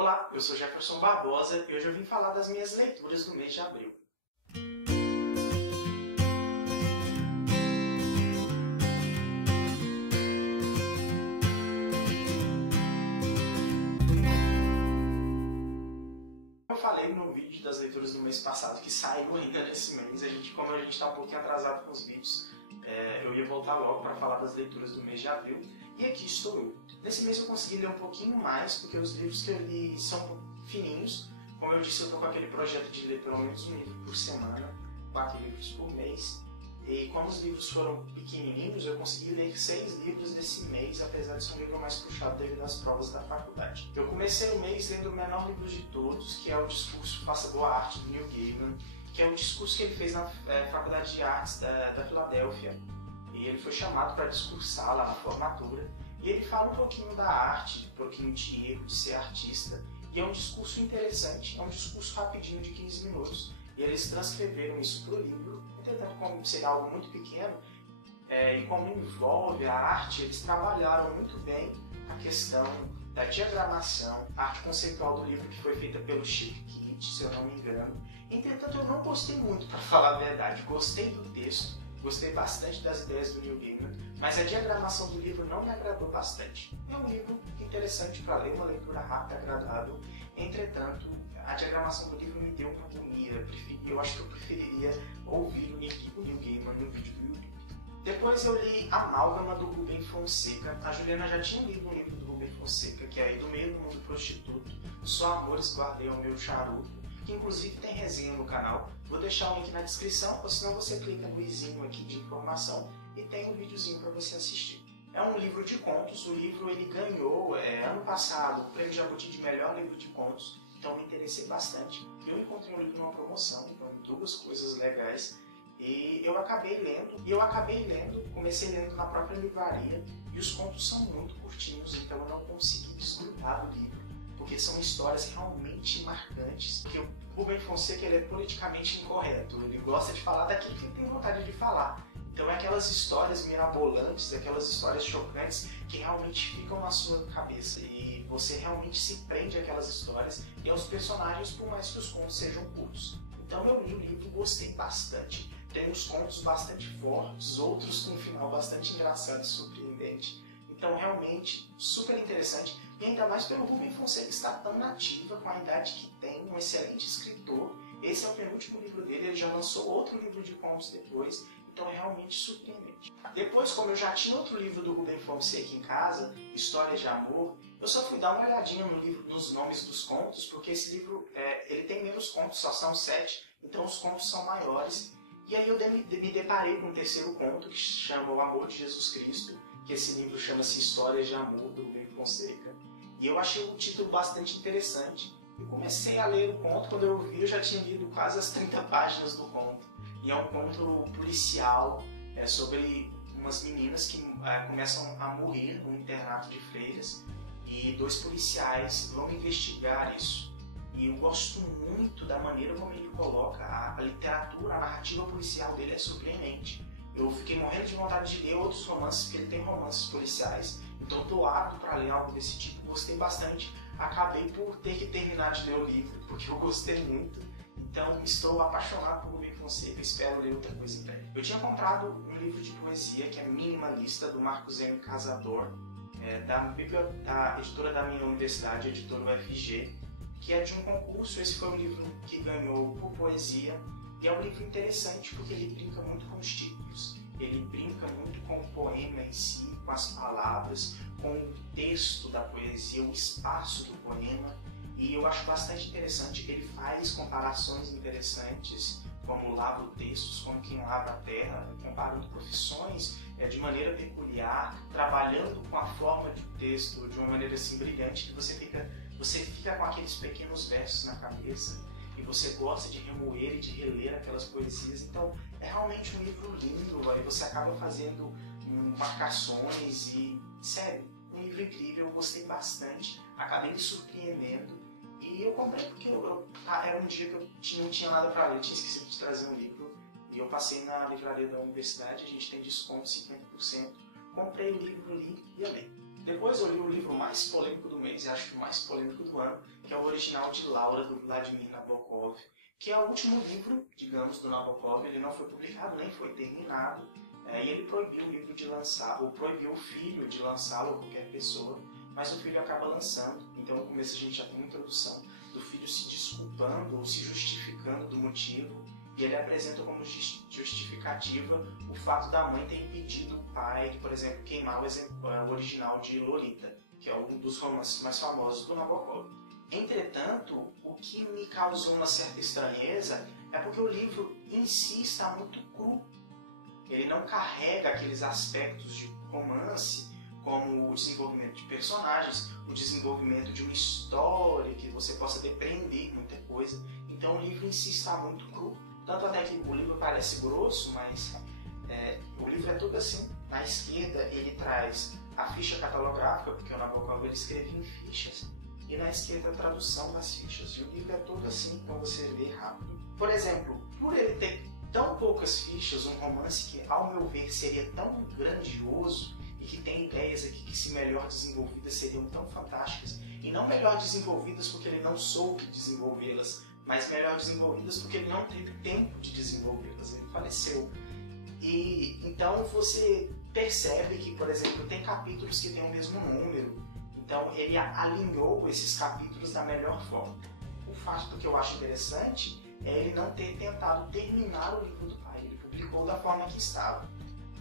Olá, eu sou Jefferson Barbosa e hoje eu vim falar das minhas leituras do mês de abril. Eu falei no vídeo das leituras do mês passado, que saiu ainda nesse mês, como a gente está um pouquinho atrasado com os vídeos, eu ia voltar logo para falar das leituras do mês de abril, e aqui estou eu. Nesse mês eu consegui ler um pouquinho mais, porque os livros que eu li são fininhos. Como eu disse, eu estou com aquele projeto de ler pelo menos um livro por semana, 4 livros por mês. E como os livros foram pequenininhos, eu consegui ler 6 livros desse mês, apesar de ser um livro mais puxado devido às provas da faculdade. Eu comecei o mês lendo o menor livro de todos, que é o Discurso Faça Boa Arte, do Neil Gaiman, que é o discurso que ele fez na Faculdade de Artes da Filadélfia. E ele foi chamado para discursar lá na formatura. E ele fala um pouquinho da arte, um pouquinho de erro, de ser artista. E é um discurso interessante, é um discurso rapidinho de 15 minutos. E eles transcreveram isso para o livro. Entretanto, como seria algo muito pequeno, e como envolve a arte, eles trabalharam muito bem a questão da diagramação, a arte conceitual do livro, que foi feita pelo Chip Kidd, se eu não me engano. Entretanto, eu não gostei muito, para falar a verdade. Gostei do texto, gostei bastante das ideias do Neil Gaiman, mas a diagramação do livro não me agradou bastante. É um livro interessante para ler, uma leitura rápida, agradável. Entretanto, a diagramação do livro me deu uma agonia. Eu acho que eu preferiria ouvir o Neil Gaiman no vídeo do YouTube. Depois eu li Amálgama, do Rubem Fonseca. A Juliana já tinha lido um livro do Rubem Fonseca, que é aí Do Meio do Mundo Prostituto, Só Amores Guardei ao Meu Charuto, que inclusive tem resenha no canal. Vou deixar o link na descrição, ou senão você clica no izinho aqui de informação e tem um videozinho para você assistir. É um livro de contos. O livro ele ganhou ano passado o Prêmio Jabuti de melhor livro de contos, então me interessei bastante. Eu encontrei um livro numa promoção, então 2 coisas legais, e eu acabei lendo. Comecei lendo na própria livraria, e os contos são muito curtinhos, então eu não consegui desgrudar do livro, porque são histórias realmente marcantes. Porque o Rubem Fonseca ele é politicamente incorreto, ele gosta de falar daquilo que ele tem vontade de falar. Então é aquelas histórias mirabolantes, aquelas histórias chocantes que realmente ficam na sua cabeça e você realmente se prende àquelas histórias e aos personagens, por mais que os contos sejam curtos. Então eu li o livro, gostei bastante. Tem uns contos bastante fortes, outros com um final bastante engraçado e surpreendente. Então realmente super interessante, e ainda mais pelo Rubem Fonseca estar tão nativa, com a idade que tem, um excelente escritor. Esse é o penúltimo livro dele, ele já lançou outro livro de contos depois, então é realmente surpreendente. Depois, como eu já tinha outro livro do Rubem Fonseca em casa, Histórias de Amor, eu só fui dar uma olhadinha no livro, nos nomes dos contos, porque esse livro ele tem menos contos, só são 7, então os contos são maiores. E aí eu me deparei com um terceiro conto que se chama O Amor de Jesus Cristo, que esse livro chama-se Histórias de Amor, do Rubem Fonseca. E eu achei o título bastante interessante. Eu comecei a ler o conto, quando eu vi eu já tinha lido quase as 30 páginas do conto. E é um conto policial sobre umas meninas que começam a morrer num internato de freiras, e 2 policiais vão investigar isso. E eu gosto muito da maneira como ele coloca a literatura, a narrativa policial dele é surpreendente. Eu fiquei morrendo de vontade de ler outros romances, porque ele tem romances policiais, então estou ávido para ler algo desse tipo, gostei bastante. Acabei por ter que terminar de ler o livro, porque eu gostei muito. Então estou apaixonado por Rubem Fonseca, espero ler outra coisa em breve. Eu tinha comprado um livro de poesia, que é Minimalista, do Marcos M. Casador, da editora da minha universidade, a editora UFG, que é de um concurso. Esse foi um livro que ganhou por poesia, e é um livro interessante porque ele brinca muito com os títulos, ele brinca muito com o poema em si, com as palavras, com o texto da poesia, o espaço do poema, e eu acho bastante interessante. Ele faz comparações interessantes, como lava textos, como quem lava a terra, comparando profissões de maneira peculiar, trabalhando com a forma do texto de uma maneira assim brilhante, que você fica com aqueles pequenos versos na cabeça e você gosta de remoer e de reler aquelas poesias. Então é realmente um livro lindo, aí você acaba fazendo marcações e, sério, um livro incrível, eu gostei bastante, acabei me surpreendendo. E eu comprei porque era um dia que eu não tinha nada para ler, eu tinha esquecido de trazer um livro. E eu passei na livraria da universidade, a gente tem desconto 50%. Comprei o livro, li e amei. Depois eu li o livro mais polêmico do mês, e acho que o mais polêmico do ano, que é o original de Laura, do Vladimir Nabokov, que é o último livro, digamos, do Nabokov. Ele não foi publicado, nem foi terminado, e ele proibiu o livro de lançar, ou proibiu o filho de lançá-lo, ou qualquer pessoa, mas o filho acaba lançando. Então no começo a gente já tem uma introdução do filho se desculpando ou se justificando do motivo, e ele apresenta como justificativa o fato da mãe ter impedido o pai de, por exemplo, queimar o original de Lolita, que é um dos romances mais famosos do Nabokov. Entretanto, o que me causou uma certa estranheza é porque o livro em si está muito cru. Ele não carrega aqueles aspectos de romance, como o desenvolvimento de personagens, o desenvolvimento de uma história que você possa depreender muita coisa. Então o livro em si está muito cru. Tanto até que o livro parece grosso, mas o livro é todo assim. Na esquerda ele traz a ficha catalográfica, porque o Nabokov ele escrevia em fichas, e na esquerda a tradução das fichas. E o livro é todo assim, então você lê rápido. Por exemplo, por ele ter tão poucas fichas, um romance que, ao meu ver, seria tão grandioso e que tem ideias aqui que, se melhor desenvolvidas, seriam tão fantásticas, e não melhor desenvolvidas porque ele não soube desenvolvê-las, mas melhor desenvolvidas porque ele não teve tempo de desenvolvê-las, ele faleceu. E então você percebe que, por exemplo, tem capítulos que têm o mesmo número, então ele alinhou esses capítulos da melhor forma. O fato que eu acho interessante é ele não ter tentado terminar o livro do pai, ele publicou da forma que estava.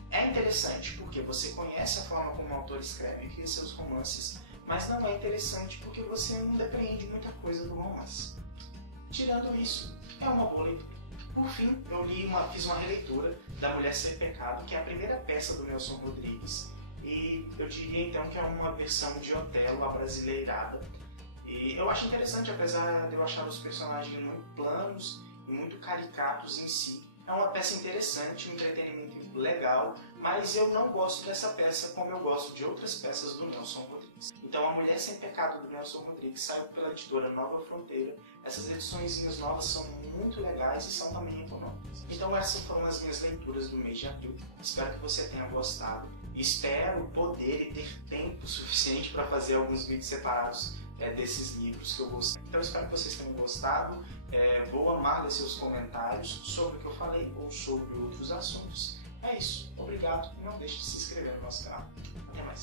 É interessante porque você conhece a forma como o autor escreve e cria seus romances, mas não é interessante porque você não depreende muita coisa do romance. Tirando isso, é uma boa leitura. Por fim, eu fiz uma releitura da Mulher Sem Pecado, que é a primeira peça do Nelson Rodrigues, e eu diria então que é uma versão de Otelo abrasileirada. E eu acho interessante, apesar de eu achar os personagens muito planos e muito caricatos em si. É uma peça interessante, um entretenimento legal, mas eu não gosto dessa peça como eu gosto de outras peças do Nelson Rodrigues. Então, A Mulher Sem Pecado do Nelson Rodrigues saiu pela editora Nova Fronteira. Essas ediçõezinhas novas são muito legais e são também econômicas. Então, essas foram as minhas leituras do mês de abril. Espero que você tenha gostado. Espero poder e ter tempo suficiente para fazer alguns vídeos separados desses livros que eu gostei. Então, espero que vocês tenham gostado. Vou amar ler seus comentários sobre o que eu falei ou sobre outros assuntos. É isso. Obrigado e não deixe de se inscrever no nosso canal. Até mais.